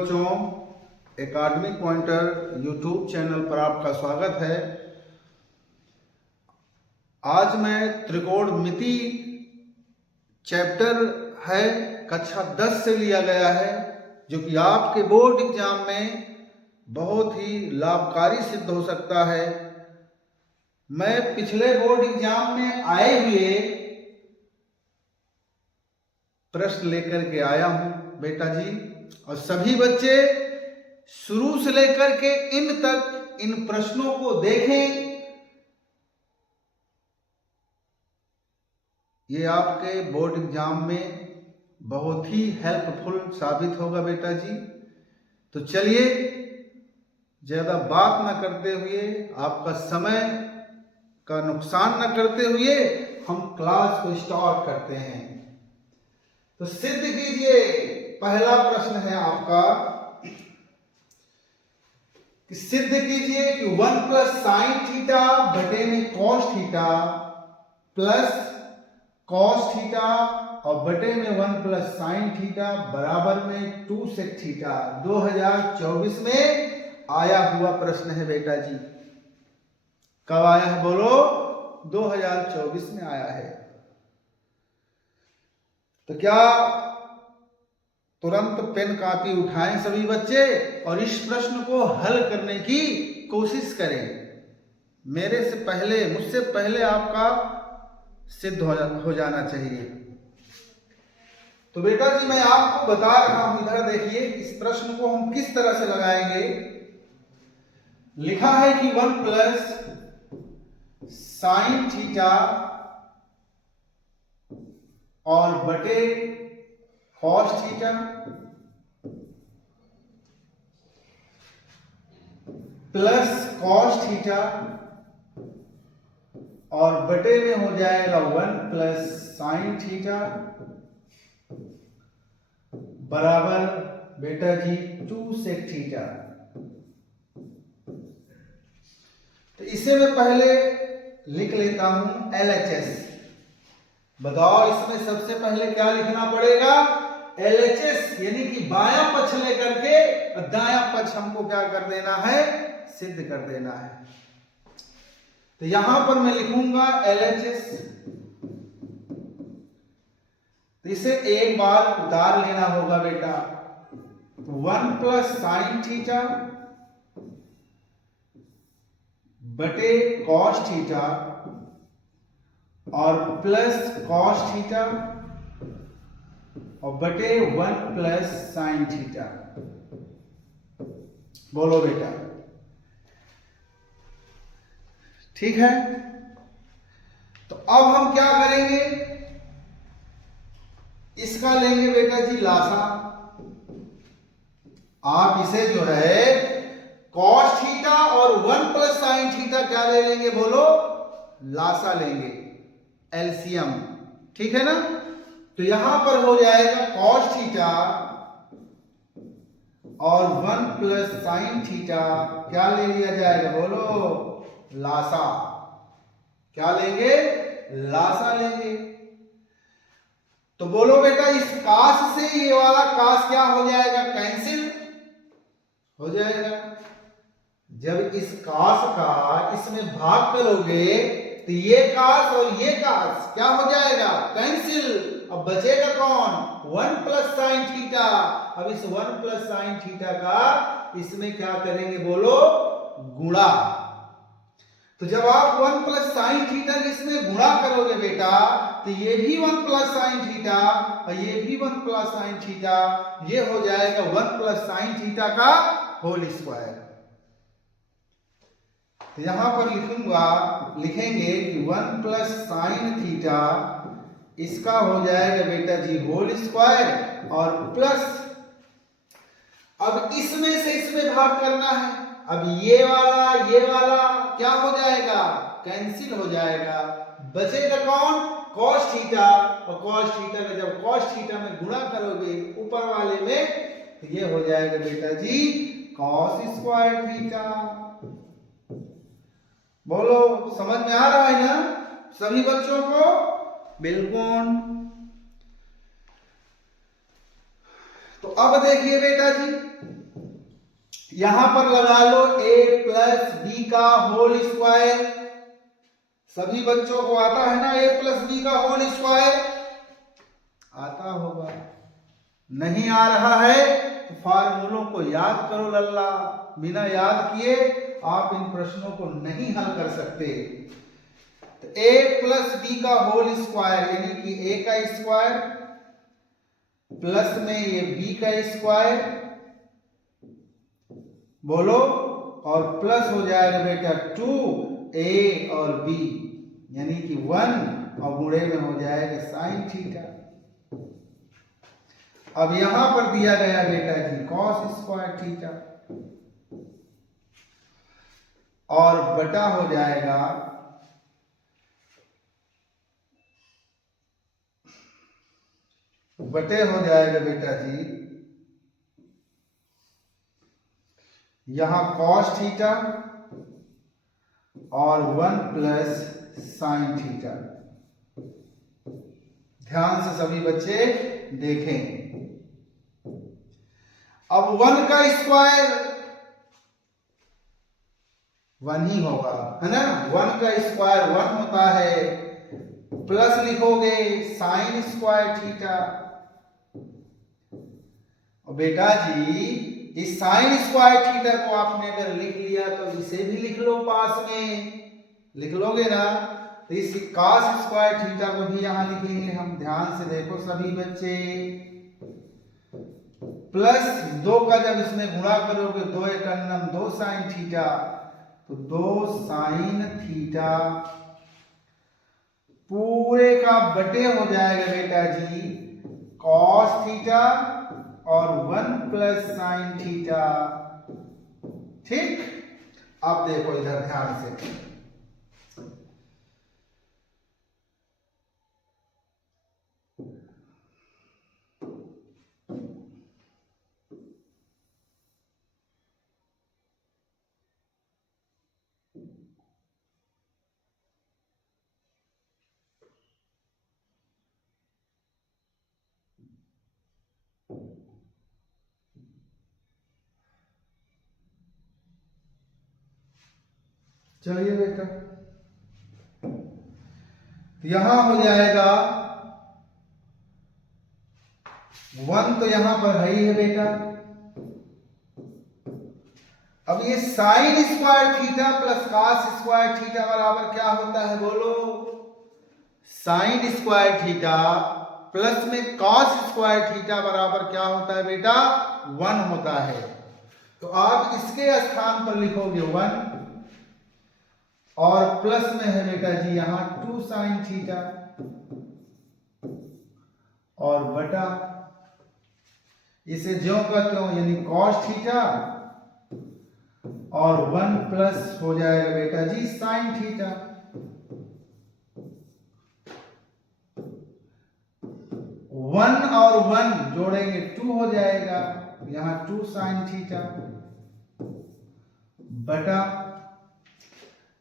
बच्चों, academic pointer YouTube channel पर आपका स्वागत है। आज मैं त्रिकोणमिति चैप्टर है कक्षा 10 से लिया गया है, जो कि आपके बोर्ड एग्जाम में बहुत ही लाभकारी सिद्ध हो सकता है। मैं पिछले बोर्ड एग्जाम में आए हुए प्रश्न लेकर के आया हूं बेटा जी, और सभी बच्चे शुरू से लेकर के इन तक इन प्रश्नों को देखें। ये आपके बोर्ड एग्जाम में बहुत ही हेल्पफुल साबित होगा बेटा जी। तो चलिए ज्यादा बात ना करते हुए, आपका समय का नुकसान न करते हुए हम क्लास को स्टार्ट करते हैं। तो सिद्ध कीजिए, पहला प्रश्न है आपका कि सिद्ध कीजिए कि 1 प्लस साइन थीटा बटे में cos theta plus cos theta और बटे में 1 प्लस साइन थीटा बराबर में 2 सेक थीटा 2024 में आया हुआ प्रश्न है बेटा जी। कब आया है बोलो? 2024 में आया है। तो क्या तुरंत पेन कापी उठाएं सभी बच्चे और इस प्रश्न को हल करने की कोशिश करें। मेरे से पहले, मुझसे पहले आपका सिद्ध हो जाना चाहिए। तो बेटा जी मैं आपको बता रहा हूं, इधर देखिए इस प्रश्न को हम किस तरह से लगाएंगे। लिखा है कि 1 प्लस साइन थीटा और बटे cos theta plus cos theta और बटे में हो जाएगा 1 प्लस साइन थीटा बराबर बेटा जी 2 सेक थीटा। तो इसे मैं पहले लिख लेता हूं LHS। बताओ इसमें सबसे पहले क्या लिखना पड़ेगा? LHS, यानी कि बायां पक्ष लेकर के और दायां पक्ष हमको क्या कर देना है? सिद्ध कर देना है। तो यहां पर मैं लिखूंगा LHS। तो इसे एक बार उतार लेना होगा बेटा। 1 प्लस साइन थीटा बटे कॉस थीटा और प्लस कॉस थीटा और बटे 1 प्लस साइन थीटा। बोलो बेटा, ठीक है? तो अब हम क्या करेंगे? इसका लेंगे बेटा जी लासा। आप इसे जो है कॉस थीटा और 1 प्लस साइन थीटा क्या ले लेंगे बोलो? लासा लेंगे, एलसीएम, ठीक है ना? तो यहां पर हो जाएगा कॉस थीटा और 1 प्लस साइन थीटा क्या ले लिया जाएगा बोलो? लासा। क्या लेंगे? लासा लेंगे। तो बोलो बेटा इस कास से ये वाला कास क्या हो जाएगा? कैंसिल हो जाएगा। जब इस कास का इसमें भाग करोगे तो ये कास और ये कास क्या हो जाएगा? कैंसिल। अब बचेगा कौन? 1 प्लस साइन थीटा। अब इस 1 प्लस साइन थीटा का इसमें क्या करेंगे बोलो? गुणा। तो जब आप 1 प्लस साइन थीटा इसमें गुणा करोगे बेटा, तो ये भी 1 प्लस साइन थीटा और ये भी 1 प्लस साइन थीटा, ये हो जाएगा 1 प्लस साइन थीटा का होल स्क्वायर। तो यहां पर लिखेंगे कि 1 प्लस साइन थीटा इसका हो जाएगा बेटा जी होल स्क्वायर और प्लस, अब इसमें से इसमें भाग करना है। अब ये वाला क्या हो जाएगा? कैंसिल हो जाएगा। बचेगा कौन? Cos theta. और कॉस थीटा में जब कॉस थीटा में गुणा करोगे ऊपर वाले में, तो ये हो जाएगा बेटा जी कॉस स्क्वायर थीटा। बोलो समझ में आ रहा है ना सभी बच्चों को? बिल्कुल। तो अब देखिए बेटा जी यहां पर लगा लो a प्लस बी का होल स्क्वायर। सभी बच्चों को आता है ना a प्लस बी का होल स्क्वायर? आता होगा। नहीं आ रहा है तो फार्मूलों को याद करो लल्ला। बिना याद किए आप इन प्रश्नों को नहीं हल कर सकते। तो a प्लस बी का होल स्क्वायर यानी कि a का स्क्वायर प्लस में ये b का स्क्वायर, बोलो, और प्लस हो जाएगा बेटा 2a और b यानी कि 1 और गुणे में हो जाएगा साइन थीटा। अब यहां पर दिया गया बेटा जी कॉस स्क्वायर थीटा और बटा हो जाएगा बेटा जी यहां कॉस थीटा और 1 प्लस साइन थीटा। ध्यान से सभी बच्चे देखें। अब 1 का स्क्वायर 1 ही होगा, है ना। 1 का स्क्वायर 1 होता है, प्लस लिखोगे साइन स्क्वायर थीटा। और बेटा जी इस साइन स्क्वायर थीटा को आपने अगर लिख लिया तो इसे भी लिख लो, पास में लिख लोगे ना। तो इस कॉस स्क्वायर थीटा को भी यहां लिखेंगे हम। ध्यान से देखो सभी बच्चे, प्लस 2 का जब इसमें गुणा करोगे 2 एकम 2 साइन थीटा, तो 2 साइन थीटा पूरे का बटे हो जाएगा बेटा जी कॉस थीटा और 1 प्लस साइन थीटा। ठीक, अब देखो इधर ध्यान से, चलिए बेटा यहां हो जाएगा 1 तो यहां पर है ही है बेटा। अब ये sine square theta plus cos square theta बराबर क्या होता है, बोलो। साइन स्क्वायर थीटा प्लस में कॉस स्क्वायर थीटा बराबर क्या होता है बेटा, 1 होता है। तो आप इसके स्थान पर लिखोगे 1 और प्लस में है बेटा जी यहां 2 साइन थीटा और बटा इसे ज्यों का त्यों यानी कॉस थीटा और 1 प्लस हो जाएगा बेटा जी साइन थीटा। 1 और 1 जोड़ेंगे 2 हो जाएगा, यहां 2 साइन थीटा बटा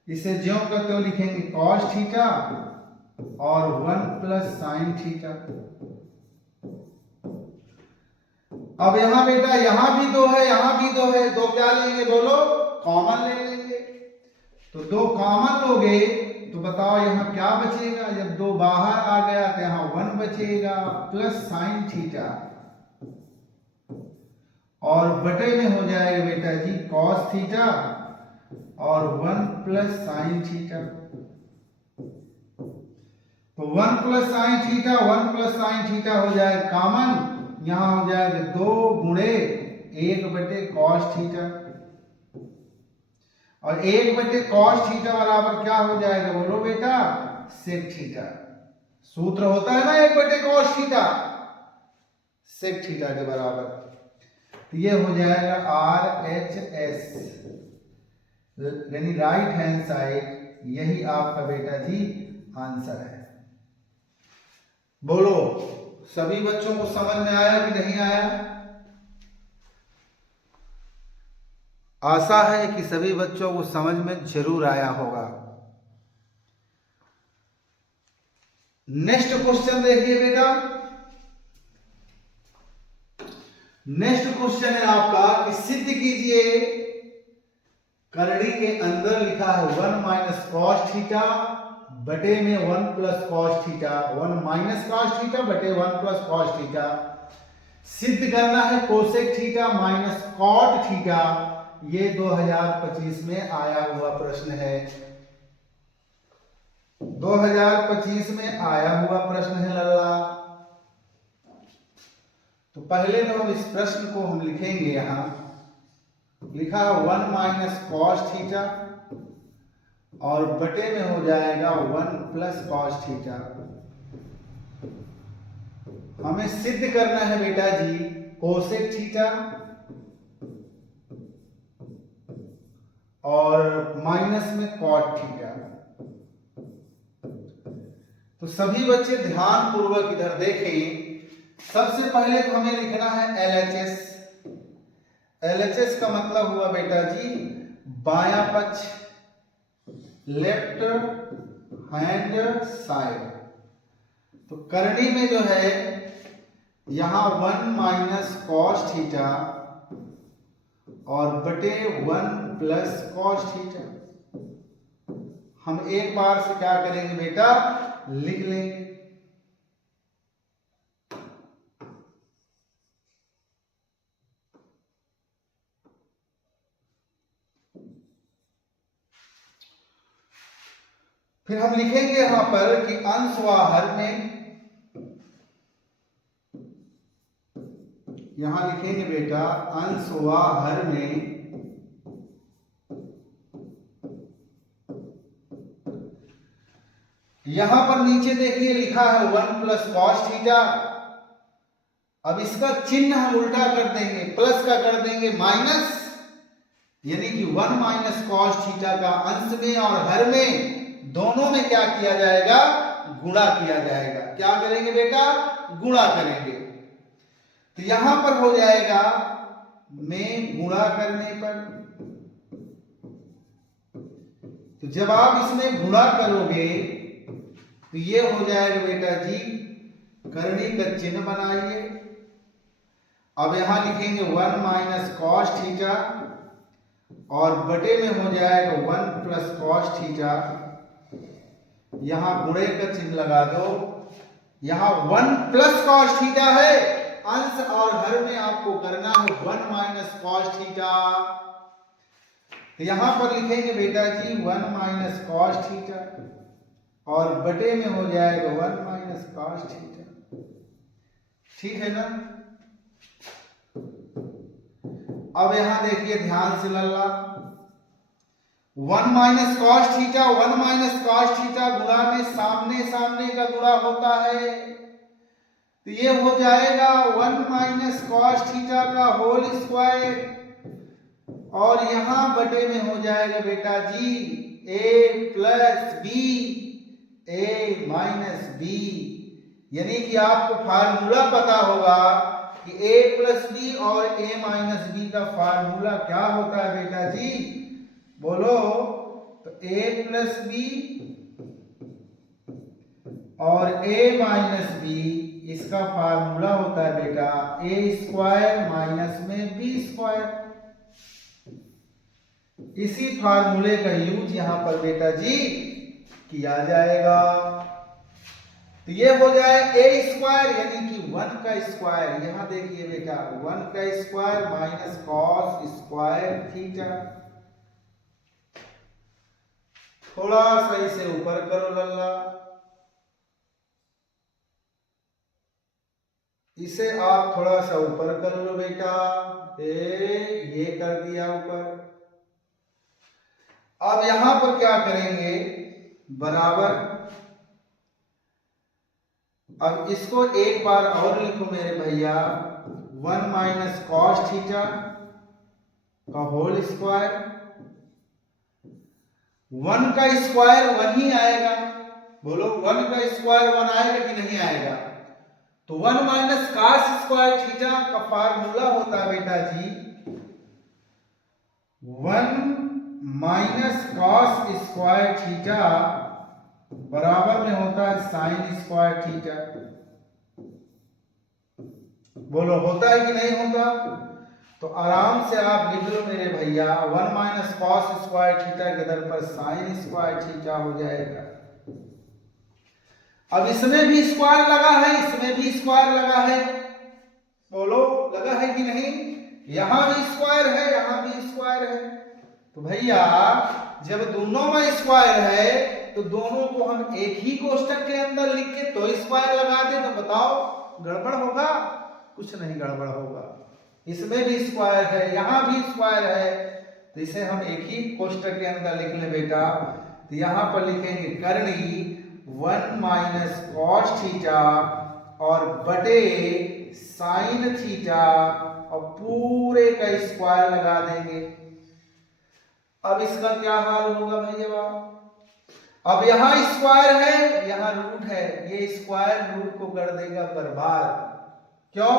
इसे ज्यों का त्यों लिखेंगे कॉस थीटा और 1 प्लस साइन थीटा। अब यहां बेटा यहां भी 2 है, यहां भी 2 है, 2 क्या लेंगे बोलो, कॉमन ले लेंगे। तो 2 कॉमन लोगे तो बताओ यहां क्या बचेगा। जब 2 बाहर आ गया तो यहां 1 बचेगा प्लस साइन थीटा और बटे में हो जाएगा बेटा जी कॉस थीटा और 1 प्लस साइन थीटा। तो 1 plus sine theta 1 plus sine theta हो जाएगा कॉमन, यहां हो जाएगा 2 गुणे 1 बटे कॉस थीटा और 1 बटे कॉस थीटा बराबर क्या हो जाएगा बोलो बेटा, सेक थीटा। सूत्र होता है ना 1 बटे कॉस थीटा, सेक थीटा के बराबर। तो ये हो जाएगा RHS यानी राइट हैंड साइड। यही आपका बेटा जी आंसर है। बोलो सभी बच्चों को समझ में आया कि नहीं आया? आशा है कि सभी बच्चों को समझ में जरूर आया होगा। नेक्स्ट क्वेश्चन देखिए बेटा, नेक्स्ट क्वेश्चन है आपका कि सिद्ध कीजिए, करड़ी के अंदर लिखा है 1 माइनस कॉस थीटा बटे में 1 plus cos theta, 1 minus cos theta बटे 1 प्लस कॉस थीटा। सिद्ध करना है cosec theta minus cot theta. ये 2025 में आया हुआ प्रश्न है, 2025 में आया हुआ प्रश्न है लल्ला। तो पहले तो हम इस प्रश्न को हम लिखेंगे, यहां लिखा है 1 माइनस कॉस थीटा और बटे में हो जाएगा 1 प्लस कॉस थीटा। हमें सिद्ध करना है बेटा जी कोसेक थीटा और माइनस में कॉट थीटा। तो सभी बच्चे ध्यान पूर्वक इधर देखें। सबसे पहले तो हमें लिखना है LHS। LHS का मतलब हुआ बेटा जी बायां पक्ष, लेफ्ट हैंड साइड। तो करनी में जो है यहां 1 माइनस कॉस थीटा और बटे 1 प्लस कॉस थीटा। हम एक बार से क्या करेंगे बेटा, लिख लेंगे। फिर हम लिखेंगे यहां पर कि अंश व हर में, यहां लिखेंगे बेटा अंश व हर में यहां पर नीचे देखिए लिखा है 1 प्लस कॉस थीटा। अब इसका चिन्ह हम उल्टा कर देंगे, प्लस का कर देंगे माइनस, यानी कि 1 माइनस कॉस थीटा का अंश में और हर में दोनों में क्या किया जाएगा, गुणा किया जाएगा। क्या करेंगे बेटा, गुणा करेंगे। तो यहां पर हो जाएगा में गुणा करने पर, तो जब आप इसमें गुणा करोगे तो ये हो जाएगा बेटा जी करनी का चिन्ह बनाइए। अब यहां लिखेंगे 1 माइनस कॉस थीटा और बटे में हो जाएगा 1 प्लस कॉस थीटा। यहां गुणे का चिन्ह लगा दो। यहां 1 प्लस कॉस थीटा है, अंश और हर में आपको करना है 1 माइनस कॉस थीटा। तो यहां पर लिखेंगे बेटा जी 1 माइनस कॉस थीटा और बटे में हो जाएगा 1 माइनस कॉस थीटा। ठीक है ना। अब यहां देखिए ध्यान से लल्ला, 1 minus cos theta, 1 minus cos theta गुणा में सामने सामने का गुणा होता है, तो ये हो जाएगा 1 माइनस कॉस थीटा का होल स्क्वायर और यहां बटे में हो जाएगा बेटा जी a plus b, a minus b. यानी कि आपको फार्मूला पता होगा कि a प्लस बी और a माइनस बी का फार्मूला क्या होता है बेटा जी, बोलो। तो a प्लस बी और a माइनस बी, इसका फार्मूला होता है बेटा a स्क्वायर माइनस में b स्क्वायर। इसी फार्मूले का यूज यहां पर बेटा जी किया जाएगा। तो ये हो जाए a स्क्वायर यानी कि 1 का स्क्वायर। यहां देखिए बेटा 1 का square minus cos square theta. थोड़ा सा इसे ऊपर करो लल्ला, इसे आप थोड़ा सा ऊपर कर लो बेटा। ये कर दिया ऊपर। अब यहां पर क्या करेंगे, बराबर। अब इसको एक बार और लिखो मेरे भैया, 1 माइनस कॉस थीटा का होल स्क्वायर। 1 का स्क्वायर 1 ही आएगा, बोलो 1 का स्क्वायर 1 आएगा कि नहीं आएगा। तो 1 माइनस कॉस स्क्वायर थीटा का फार्मूला होता है बेटा जी 1 माइनस कॉस स्क्वायर थीटा बराबर में होता है साइन स्क्वायर थीटा। बोलो होता है कि नहीं होता? तो आराम से आप लिख लो मेरे भैया, 1 माइनस कॉस स्क्वायर थीटा के दर पर साइन स्क्वायर थीटा हो जाएगा। अब इसमें भी स्क्वायर लगा है, इसमें भी स्क्वायर लगा है, बोलो लगा है कि नहीं? यहां भी स्क्वायर है, यहां भी स्क्वायर है। तो भैया जब दोनों में स्क्वायर है तो दोनों को हम एक ही कोष्ठक के अंदर लिख के तो स्क्वायर लगा दे, तो बताओ गड़बड़ होगा? कुछ नहीं गड़बड़ होगा। इसमें भी स्क्वायर है, यहां भी स्क्वायर है, तो इसे हम एक ही कोष्ठक के अंदर लिख ले बेटा। तो यहां पर लिखेंगे करनी 1 माइनस कॉस थीटा और बटे साइन थीटा और पूरे का स्क्वायर लगा देंगे। अब इसका क्या हाल होगा भैया? अब यहां स्क्वायर है, यहां रूट है, ये स्क्वायर रूट को कर देगा बर्बाद। क्यों?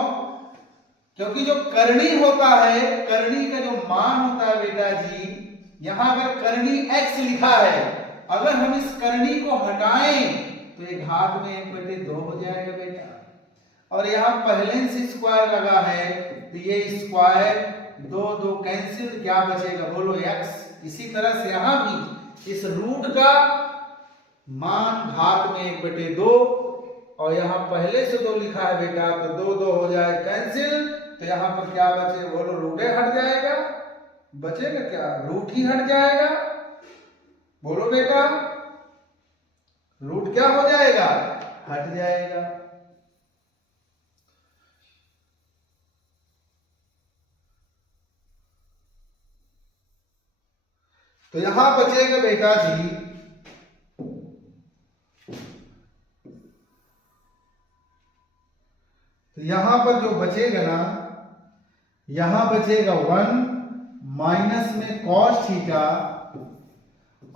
क्योंकि जो करनी होता है, करनी का जो मान होता है बेटा जी, यहां अगर करनी x लिखा है, अगर हम इस करनी को हटाएं तो ये घात में 1/2 हो जाएगा बेटा। और यहां पहले से स्क्वायर लगा है तो ये स्क्वायर 2 कैंसिल, क्या बचेगा बोलो x। इसी तरह से यहां भी इस रूट का मान घात में 1/2 और यहां पहले से 2 लिखा है बेटा, तो 2 हो जाए कैंसिल, तो यहां पर क्या बचे बोलो? रूट हट जाएगा, बचेगा क्या? रूट ही हट जाएगा। बोलो बेटा रूट क्या हो जाएगा? हट जाएगा। तो यहां बचेगा बेटा जी, तो यहां पर जो बचेगा ना, यहां बचेगा 1 माइनस में कॉस थीटा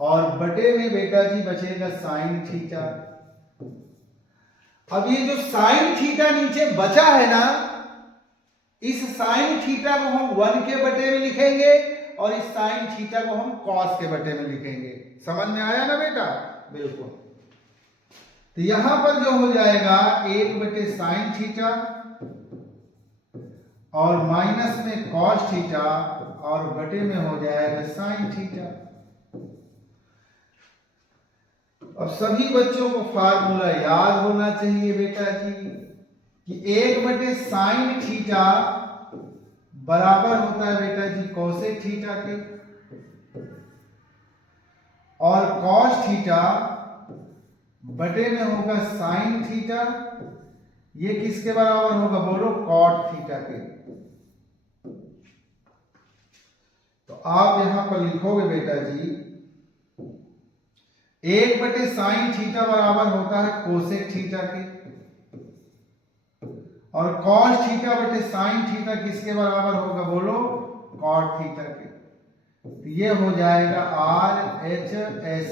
और बटे में बेटा जी बचेगा साइन थीटा। अब ये जो साइन थीटा नीचे बचा है ना, इस साइन थीटा को हम 1 के बटे में लिखेंगे और इस साइन थीटा को हम कॉस के बटे में लिखेंगे। समझ में आया ना बेटा? बिल्कुल। तो यहां पर जो हो जाएगा 1/साइन थीटा और माइनस में कॉस थीटा और बटे में हो जाएगा साइन थीटा। अब सभी बच्चों को फार्मूला याद होना चाहिए बेटा जी कि 1/साइन थीटा बराबर होता है बेटा जी कोसेक थीटा के, और कॉस थीटा बटे में होगा साइन थीटा। ये किसके बराबर होगा बोलो? कॉट थीटा के। तो आप यहां पर लिखोगे बेटा जी 1/साइन थीटा बराबर होता है कोसेक थीटा के, और कॉस थीटा बटे साइन थीटा किसके बराबर होगा बोलो? कॉट थीटा के। तो ये हो जाएगा RHS,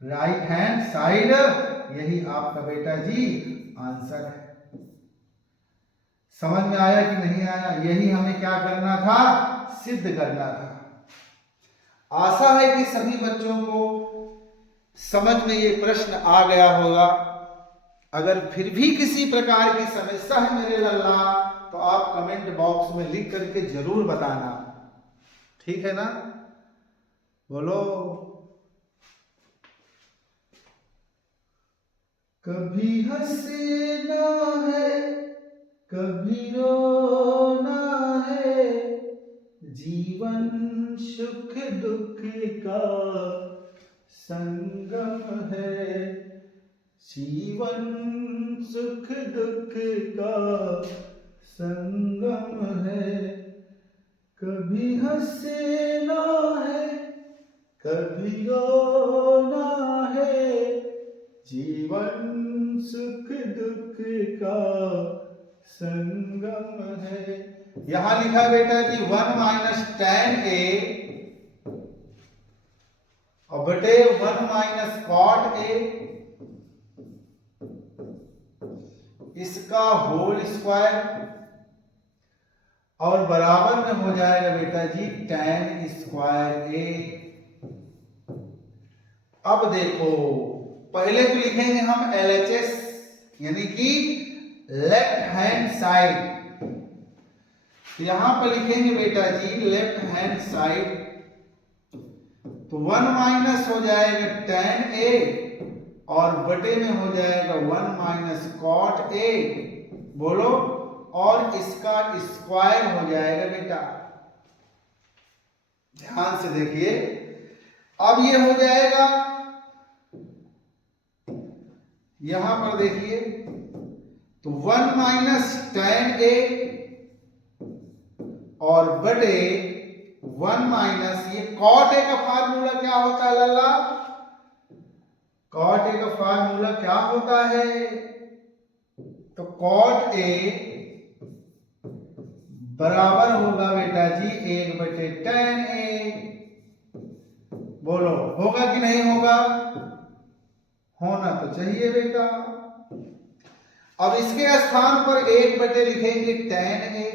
राइट हैंड साइड। यही आपका बेटा जी आंसर है। समझ में आया कि नहीं आया? यही हमें क्या करना था? सिद्ध करना था। आशा है कि सभी बच्चों को समझ में ये प्रश्न आ गया होगा। अगर फिर भी किसी प्रकार की समस्या है मेरे लल्ला, तो आप कमेंट बॉक्स में लिख करके जरूर बताना, ठीक है ना? बोलो कभी हंसना है कभी रोना है, जीवन सुख दुख का संगम है, जीवन सुख दुख का संगम है। कभी हंसना है कभी रोना है, जीवन सुख दुख का संगम है। यहां लिखा बेटा जी 1 माइनस tan A और बटे 1 माइनस कॉट A, इसका होल स्क्वायर और बराबर में हो जाएगा बेटा जी tan स्क्वायर A। अब देखो पहले तो लिखेंगे हम LHS यानी कि लेफ्ट हैंड साइड। यहां पर लिखेंगे बेटा जी लेफ्ट हैंड साइड, तो 1 माइनस हो जाएगा tan A और बटे में हो जाएगा 1 माइनस cot A, बोलो, और इसका स्क्वायर हो जाएगा बेटा। ध्यान से देखिए, अब ये हो जाएगा, यहां पर देखिए, तो 1 माइनस tan A और बटे 1 माइनस ये cot A का फार्मूला क्या होता है लल्ला? cot A का फार्मूला क्या होता है? तो cot A बराबर होगा बेटा जी 1 बटे tan A। बोलो होगा कि नहीं होगा? होना तो चाहिए बेटा। अब इसके स्थान पर 1 बटे लिखेंगे tan A,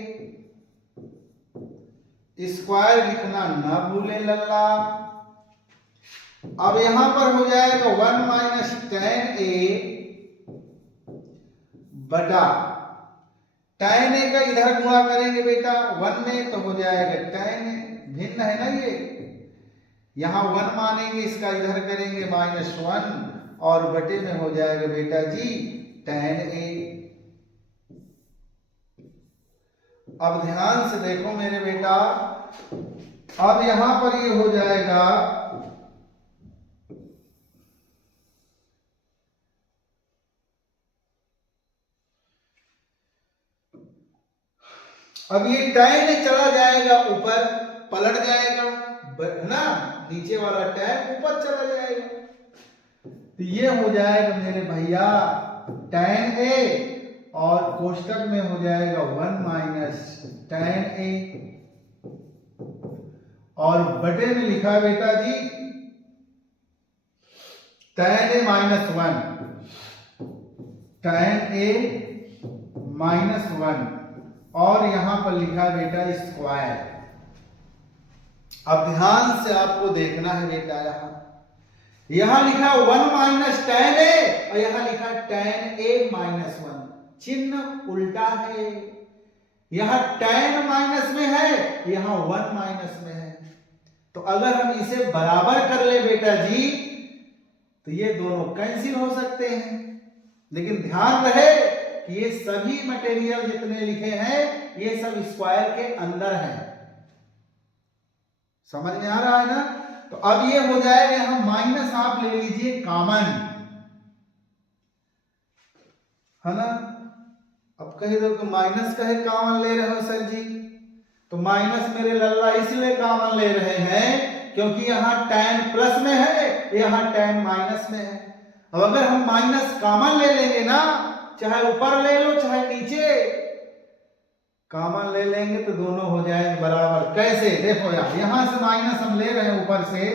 स्क्वायर लिखना ना भूले लल्ला। अब यहां पर हो जाएगा 1 माइनस tan A बटा tan A का इधर गुणा करेंगे बेटा 1 में, तो हो जाएगा tan A, भिन्न है ना ये, यहां 1 मानेंगे, इसका इधर करेंगे -1 और बटे में हो जाएगा बेटा जी tan A। अब ध्यान से देखो मेरे बेटा, अब यहां पर ये हो जाएगा अब ये tan A चला जाएगा ऊपर, पलट जाएगा ना, नीचे वाला tan ऊपर चला जाएगा, तो ये हो जाएगा मेरे भैया tan A और कोष्टक में हो जाएगा 1 माइनस tan A और बटे में लिखा बेटा जी tan A minus 1, tan A minus 1 और यहां पर लिखा बेटा स्क्वायर। अब ध्यान से आपको देखना है बेटा, यहां लिखा 1 माइनस tan A और यहां लिखा tan A माइनस 1, चिन्ह उल्टा है, यहां tan माइनस में है, यहां 1 माइनस में है। तो अगर हम इसे बराबर कर ले बेटा जी तो ये दोनों कैंसिल हो सकते हैं, लेकिन ध्यान रहे कि ये सभी मटेरियल जितने लिखे हैं ये सब स्क्वायर के अंदर है। समझ में आ रहा है ना? तो अब ये हो जाएगा, यहां माइनस आप ले लीजिए कॉमन, है ना? अब कह दो कि माइनस कहे कॉमन ले रहे हो सर जी, तो माइनस मेरे लल्ला इसलिए कॉमन ले रहे हैं क्योंकि यहां tan प्लस में है, यहां tan माइनस में है। अब अगर हम माइनस कॉमन ले लेंगे ना, चाहे ऊपर ले लो चाहे नीचे, कॉमन ले लेंगे तो दोनों हो जाएंगे बराबर। कैसे? देखो यार, यहां से माइनस हम ले रहे हैं ऊपर से,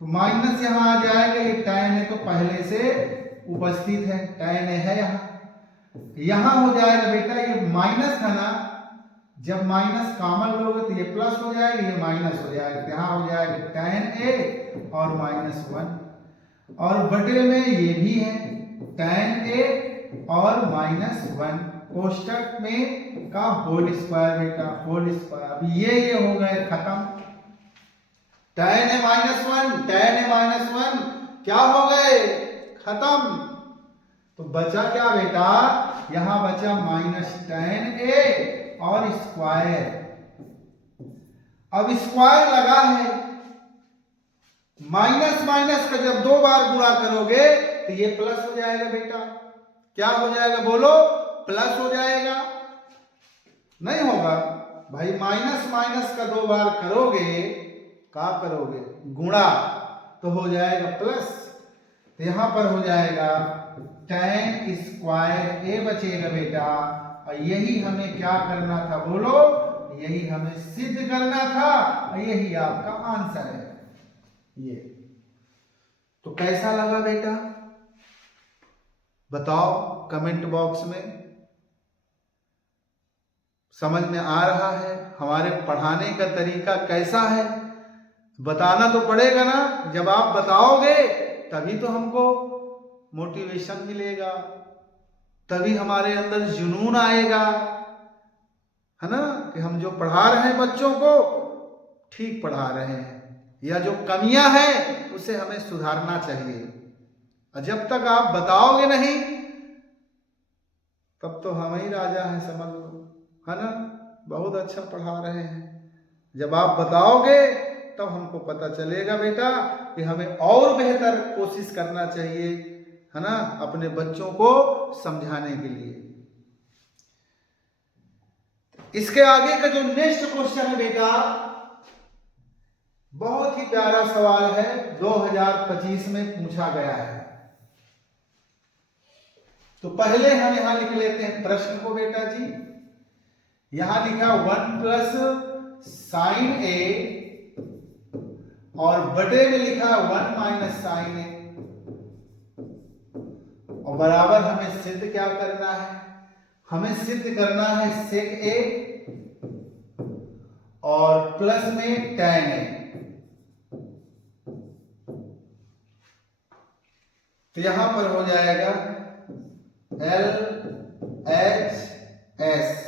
तो माइनस यहां आ जाएगा, ये tan है तो पहले से उपस्थित है, tan है यहां हो जाएगा बेटा, ये माइनस था ना, जब माइनस कॉमन लोगे तो ये प्लस हो जाएगा, ये माइनस हो जाएगा, यहां हो जाएगा tan A और -1 और बटे में ये भी है tan A और -1 कोष्टक में का होल स्क्वायर बेटा, होल स्क्वायर। अब ये हो गए खत्म, tan A -1 क्या हो गए? खत्म। तो बचा क्या बेटा? यहां बचा -tan A और स्क्वायर। अब स्क्वायर लगा है, माइनस माइनस का जब 2 बार गुणा करोगे तो ये प्लस हो जाएगा बेटा। क्या हो जाएगा बोलो? प्लस हो जाएगा। नहीं होगा भाई, माइनस माइनस का 2 बार करोगे, क्या करोगे? गुणा, तो हो जाएगा प्लस। तो यहां पर हो जाएगा tan स्क्वायर A बचेगा बेटा, और यही हमें क्या करना था बोलो? यही हमें सिद्ध करना था, और यही आपका आंसर है ये। तो कैसा लगा बेटा? बताओ कमेंट बॉक्स में। समझ में आ रहा है? हमारे पढ़ाने का तरीका कैसा है बताना तो पड़ेगा ना। जब आप बताओगे तभी तो हमको मोटिवेशन मिलेगा। तभी हमारे अंदर जुनून आएगा, है ना, कि हम जो पढ़ा रहे हैं बच्चों को ठीक पढ़ा रहे हैं, या जो कमियां हैं उसे हमें सुधारना चाहिए। और जब तक आप बताओगे नहीं तब तो हम ही राजा हैं, समझ लो, है ना, बहुत अच्छा पढ़ा रहे हैं। जब आप बताओगे तब हमको पता चलेगा बेटा कि हमें और बेहतर कोशिश करना चाहिए, है ना, अपने बच्चों को समझाने के लिए। इसके आगे का जो नेक्स्ट क्वेश्चन है बेटा, बहुत ही प्यारा सवाल है, 2025 में पूछा गया है। तो पहले हम यहां लिख लेते हैं प्रश्न को बेटा जी। यहां लिखा 1 प्लस साइन ए और बटे में लिखा 1 माइनस साइन ए, और बराबर हमें सिद्ध क्या करना है, हमें सिद्ध करना है सेक ए और प्लस में टैन ए। तो यहां पर हो जाएगा एल एच एस।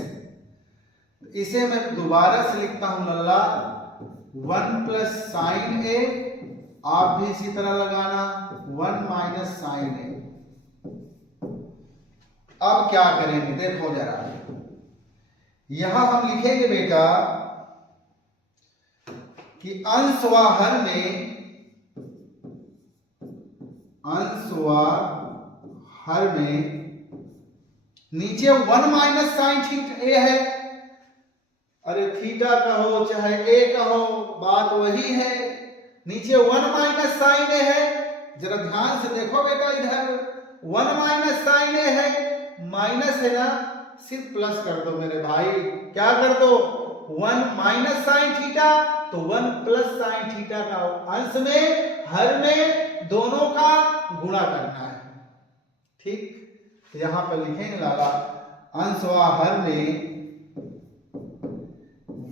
इसे मैं दोबारा से लिखता हूं लल्ला, 1 प्लस साइन ए, आप भी इसी तरह लगाना 1 माइनस साइन ए। अब क्या करेंगे देखो जरा, यहां हम लिखेंगे बेटा कि अंश व हर में, अंश व हर में नीचे 1 माइनस साइन थीटा ए है। अरे थीटा कहो चाहे ए कहो बात वही है, नीचे 1 माइनस साइन ए है। जरा ध्यान से देखो बेटा, इधर 1 माइनस साइन ए है, माइनस है ना, सिर्फ प्लस कर दो मेरे भाई, क्या कर दो, 1 माइनस साइन थीटा, तो 1 प्लस साइन थीटा का अंश में हर में दोनों का गुणा करना है, ठीक। तो यहां पर लिखेंगे लाला, अंश व हर में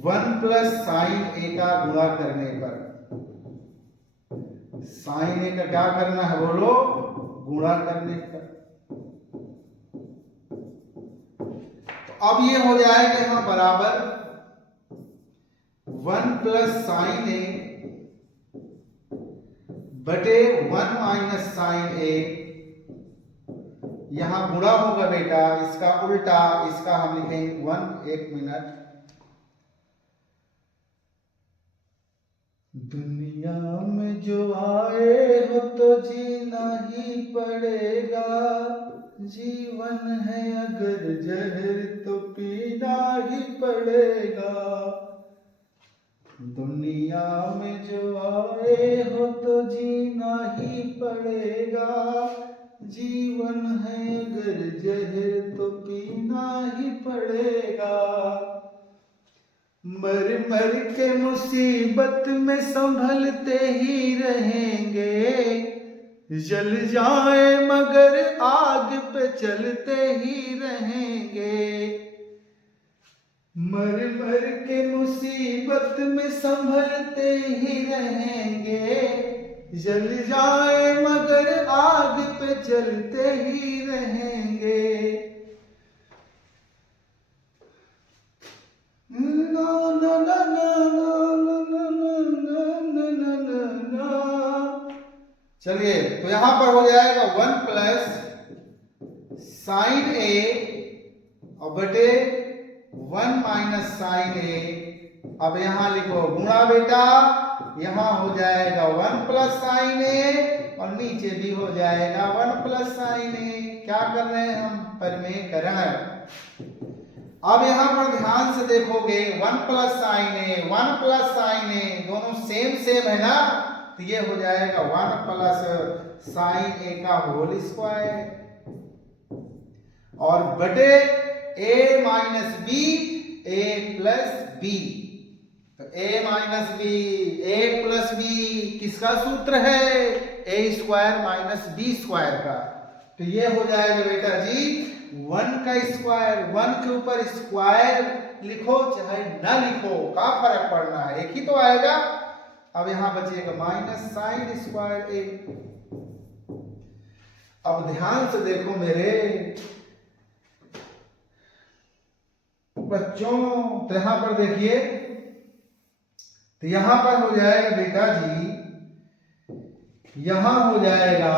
1 प्लस साइन ए का गुणा करने पर, साइन ए का क्या करना है बोलो, गुणा करने पर। तो अब ये हो जाएगा यहां बराबर 1 प्लस साइन ए बटे 1 माइनस साइन ए। यहां गुणा होगा बेटा, इसका उल्टा, इसका हम लिखेंगे 1, 1 मिनट। दुनिया में जो आए हो तो जीना ही पड़ेगा, जीवन है अगर जहर तो पीना ही पड़ेगा। दुनिया में जो आए हो तो जीना ही पड़ेगा, जीवन है अगर जहर तो पीना ही पड़ेगा। मर मर के मुसीबत में संभलते ही रहेंगे, जल जाए मगर आग पे चलते ही रहेंगे। मर मर के मुसीबत में संभलते ही रहेंगे, जल जाए मगर आग पे चलते ही रहेंगे। चलिए, तो यहां पर हो जाएगा 1 प्लस साइन ए और बटे 1 माइनस साइन ए। अब यहां लिखो गुणा बेटा, यहां हो जाएगा 1 प्लस साइन ए और नीचे भी हो जाएगा 1 प्लस साइन ए। क्या कर रहे हैं हम, परमेकरण। अब यहां पर ध्यान से देखोगे 1 प्लस साइन ए, 1 प्लस साइन ए दोनों सेम सेम है ना, तो ये हो जाएगा 1 प्लस साइन ए का होल स्क्वायर और बटे ए माइनस बी, ए प्लस बी। तो ए माइनस बी, ए प्लस बी किसका सूत्र है, ए स्क्वायर माइनस बी स्क्वायर का। तो ये हो जाएगा बेटा जी 1 का स्क्वायर, 1 के ऊपर स्क्वायर लिखो चाहे ना लिखो, क्या फर्क पड़ना है, एक ही तो आएगा। अब यहां बचेगा माइनस साइन स्क्वायर ए। अब ध्यान से देखो मेरे, बच्चों तो यहां पर देखिए, तो यहां पर हो जाएगा बेटा जी, यहां हो जाएगा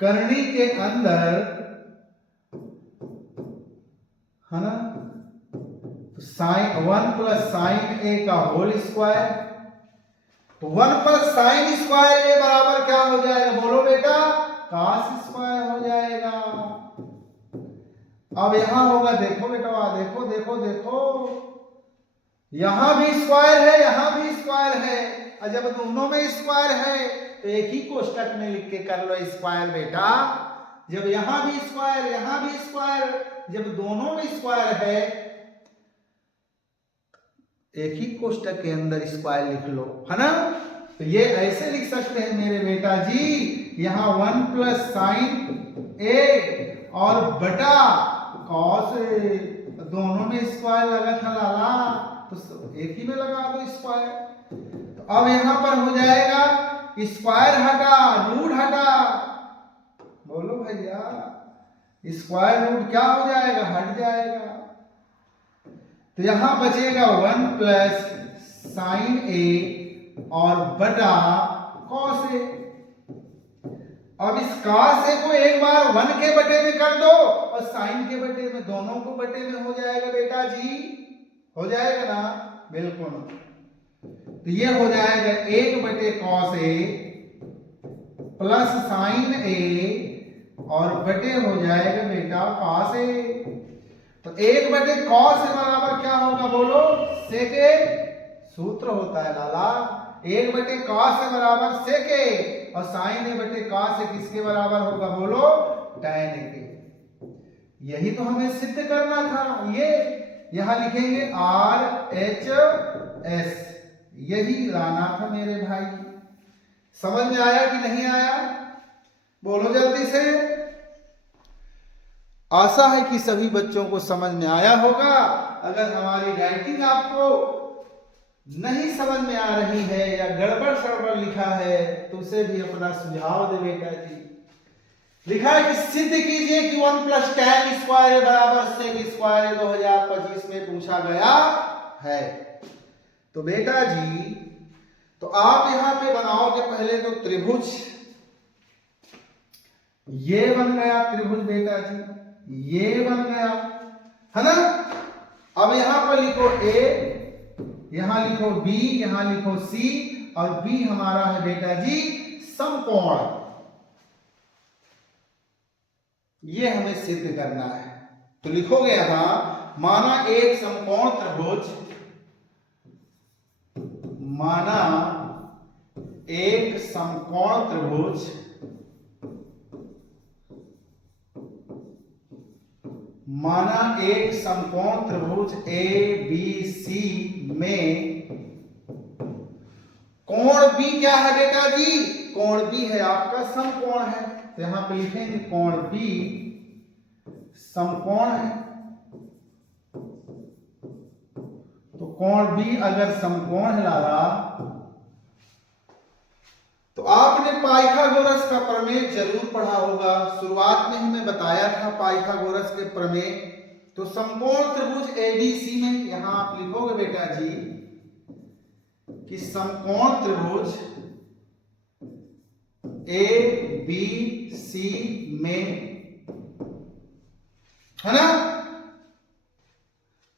करनी के अंदर, है ना, साइन 1 प्लस साइन ए का होल स्क्वायर, तो 1 प्लस साइन स्क्वायर ए बराबर क्या हो जाएगा बोलो बेटा, कॉस स्क्वायर हो जाएगा। अब यहां होगा, देखो बेटा, देखो देखो देखो, यहां भी स्क्वायर है, यहां भी स्क्वायर है, और जब दोनों में स्क्वायर है तो एक ही कोष्टक में लिख के कर लो स्क्वायर बेटा। जब यहां भी स्क्वायर, यहां भी स्क्वायर, जब दोनों में स्क्वायर है एक ही कोष्टक के अंदर स्क्वायर लिख लो, है ना। तो ये ऐसे लिख सकते हैं मेरे बेटा जी, यहां 1 प्लस साइन ए और बटा कॉस ए, दोनों में स्क्वायर लगा था लाला, तो एक ही में लगा दो स्क्वायर। तो अब यहां पर हो जाएगा स्क्वायर हटा रूट हटा, बोलो भैया, स्क्वायर रूट क्या हो जाएगा, हट जाएगा। तो यहां बचेगा 1 प्लस साइन ए और बटा कॉस ए। अब इस कॉस ए को एक बार 1 के बटे में कर दो और साइन के बटे में, दोनों को बटे में हो जाएगा बेटा जी, हो जाएगा ना, बिल्कुल। तो ये हो जाएगा 1 बटे कॉस ए प्लस साइन ए और बटे हो जाएगा बेटा कॉस ए। तो 1 बटे कॉस ए बराबर क्या होगा बोलो, सेक ए, सूत्र होता है लाला, 1 बटे कॉस ए बराबर सेक ए, और साइन ए बटे कॉस ए किसके बराबर होगा बोलो, tan ए के। यही तो हमें सिद्ध करना था, ये यहां लिखेंगे RHS, यही लाना था मेरे भाई। समझ में आया कि नहीं आया, बोलो जल्दी से। आशा है कि सभी बच्चों को समझ में आया होगा। अगर हमारी राइटिंग आपको नहीं समझ में आ रही है या गड़बड़ सड़बड़ लिखा है तो उसे भी अपना सुझाव दे बेटा जी। लिखा है कि सिद्ध कीजिए कि 1 प्लस tan स्क्वायर बराबर सेक स्क्वायर 2025 में पूछा गया है। तो बेटा जी, तो आप यहां पे बनाओगे पहले तो त्रिभुज, ये बन गया त्रिभुज बेटा जी, ये बन गया, है ना। अब यहां पर लिखो A, यहां लिखो B, यहां लिखो C, और B हमारा है बेटा जी समकोण। ये हमें सिद्ध करना है। तो लिखोगे यहां, माना एक समकोण त्रिभुज, माना एक समकोण त्रिभुज माना एक समकोण त्रिभुज ABC में कोण B क्या है बेटा जी, कोण B है आपका समकोण है। तो यहां पे लिखेंगे कोण B समकोण है। तो कोण B अगर समकोण है लाला, तो आपने पाइथागोरस का प्रमेय जरूर पढ़ा होगा। शुरुआत में ही मैं बताया था पाइथागोरस के प्रमेय। तो समकोण त्रिभुज ABC में यहां आप लिखोगे बेटा जी कि समकोण त्रिभुज ABC में, है ना।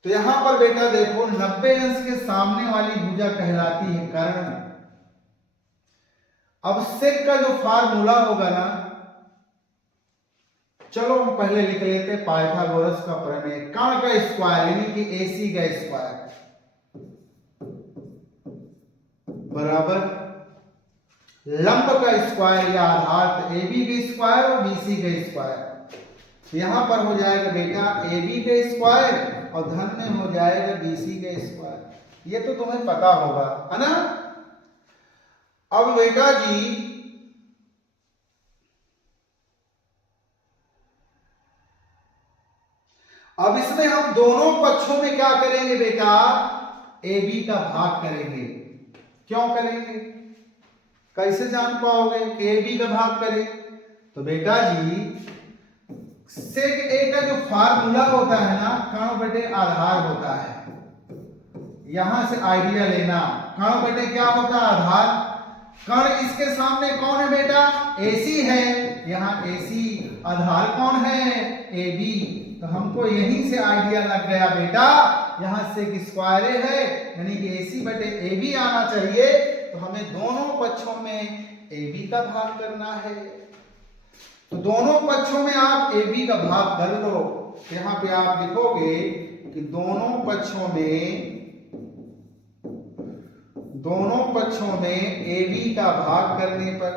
तो यहां पर बेटा देखो 90 अंश के सामने वाली भुजा कहलाती है कर्ण। अब सेक का जो फार्मूला होगा ना, चलो हम पहले लिख लेते हैं पाइथागोरस का प्रमेय। कर्ण का स्क्वायर यानी कि AC का स्क्वायर बराबर लंब का स्क्वायर या आधार, तो AB का स्क्वायर और BC का स्क्वायर। यहां पर हो जाएगा बेटा AB का स्क्वायर और धन में हो जाएगा BC का स्क्वायर। ये तो तुम्हें पता होगा, है ना। अब बेटा जी अब इसमें हम दोनों पक्षों में क्या करेंगे बेटा, AB का भाग करेंगे। क्यों करेंगे, कैसे जान पाओगे कि AB का भाग करें। तो बेटा जी सेक ए का जो फार्मूला होता है ना, कण बटे आधार होता है। यहां से आइडिया लेना, कण बटे क्या होता है? आधार। कण इसके सामने कौन है बेटा? AC है, यहाँ AC। आधार कौन है? AB। तो हमको यहीं से आइडिया लग गया बेटा, यहाँ सेक स्क्वायर ए है, यानी कि AC बटे AB आना चाहिए। तो हमें दोनों पक्षों में AB का भाग करना है। तो दोनों पक्षों में आप AB का भाग कर लो। यहाँ पे आप लिखोगे कि दोनों पक्षों में AB का भाग करने पर,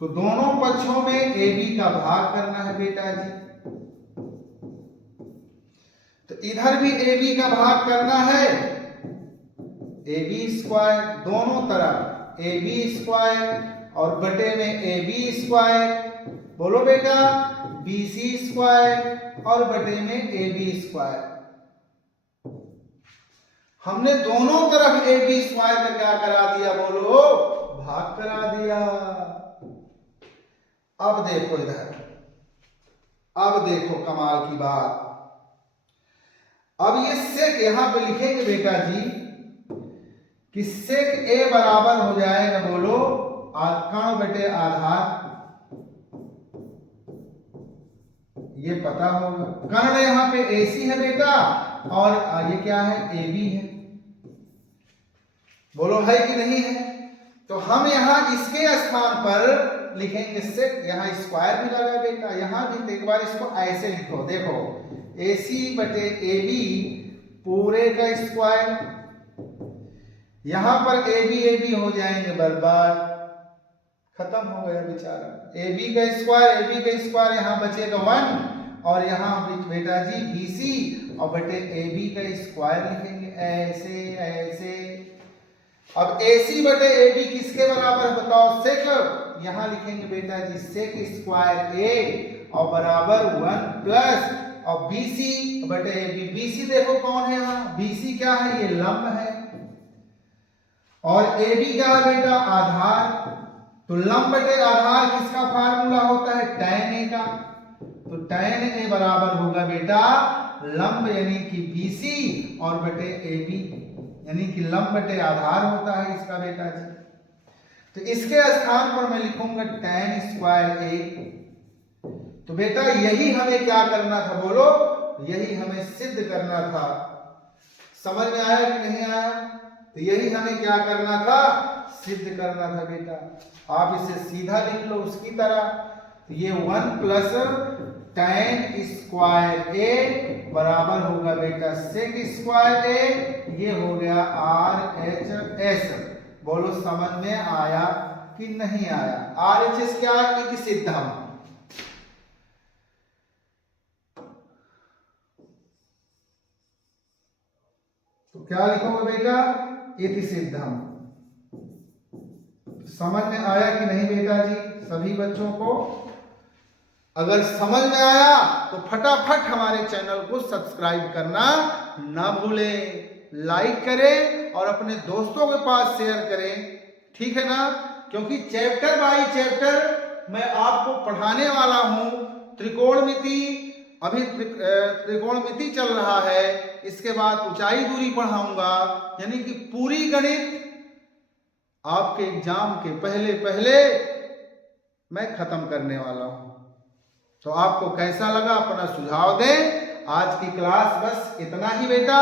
तो दोनों पक्षों में AB का भाग करना है बेटा जी। तो इधर भी AB का भाग करना है, AB स्क्वायर, दोनों तरफ AB स्क्वायर और बटे में AB स्क्वायर। बोलो बेटा, BC स्क्वायर और बटे में AB स्क्वायर। हमने दोनों तरफ AB स्क्वायर का क्या करा दिया? बोलो, भाग करा दिया। अब देखो इधर, अब देखो कमाल की बात। अब ये सेक यहां पे लिखेंगे बेटा जी कि सेक ए बराबर हो जाएगा, बोलो, कण बटे आधार। ये पता होगा, कर्ण यहाँ पे AC है बेटा और ये क्या है? AB है। बोलो है कि नहीं है? तो हम यहाँ इसके स्थान पर लिखेंगे सेक, यहाँ स्क्वायर भी लगा बेटा, यहाँ भी। एक बार इसको ऐसे लिखो, देखो, AC बटे AB पूरे का स्क्वायर। यहां पर AB हो जाएंगे बर्बाद, खत्म हो गया बेचारा। AB का स्क्वायर यहां बचेगा 1 और यहां बेटा जी BC और बटे AB का स्क्वायर लिखेंगे ऐसे ऐसे। अब AC बटे AB किसके बराबर है बताओ? सेक। यहां लिखेंगे बेटा जी सेक स्क्वायर A और बराबर 1 प्लस और BC बटे AB। BC देखो कौन है यहाँ? BC क्या है? ये लंब है। और AB क्या है बेटा? आधार। तो लंब बटे आधार किसका फार्मूला होता है? tan A का। तो tan A बराबर होगा बेटा लंब यानी कि BC और बटे AB, यानी कि लंब बटे आधार होता है इसका बेटा जी। तो इसके स्थान पर मैं लिखूंगा tan स्क्वायर A। तो बेटा यही हमें क्या करना था? बोलो, यही हमें सिद्ध करना था। समझ में आया कि नहीं आया? तो यही हमें क्या करना था? सिद्ध करना था बेटा। आप इसे सीधा लिख लो उसकी तरह। तो ये 1 प्लस tan स्क्वायर A बराबर होगा बेटा सेक स्क्वायर A। ये हो गया RHS। बोलो समझ में आया कि नहीं आया? RHS क्या है? इति सिद्धम। तो क्या लिखोगे बेटा? इति सिद्धम। समझ में आया कि नहीं बेटा जी सभी बच्चों को? अगर समझ में आया तो फटाफट हमारे चैनल को सब्सक्राइब करना ना भूलें, लाइक करें और अपने दोस्तों के पास शेयर करें, ठीक है ना? क्योंकि चैप्टर बाय चैप्टर मैं आपको पढ़ाने वाला हूं। त्रिकोणमिति, अभी त्रिकोणमिति चल रहा है, इसके बाद ऊंचाई दूरी पढ़ाऊंगा, यानी कि पूरी गणित आपके एग्जाम के पहले पहले मैं खत्म करने वाला हूं। तो आपको कैसा लगा अपना सुझाव दें। आज की क्लास बस इतना ही बेटा।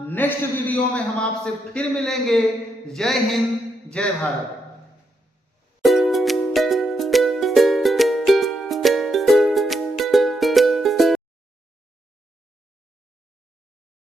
नेक्स्ट वीडियो में हम आपसे फिर मिलेंगे। जय हिंद, जय भारत।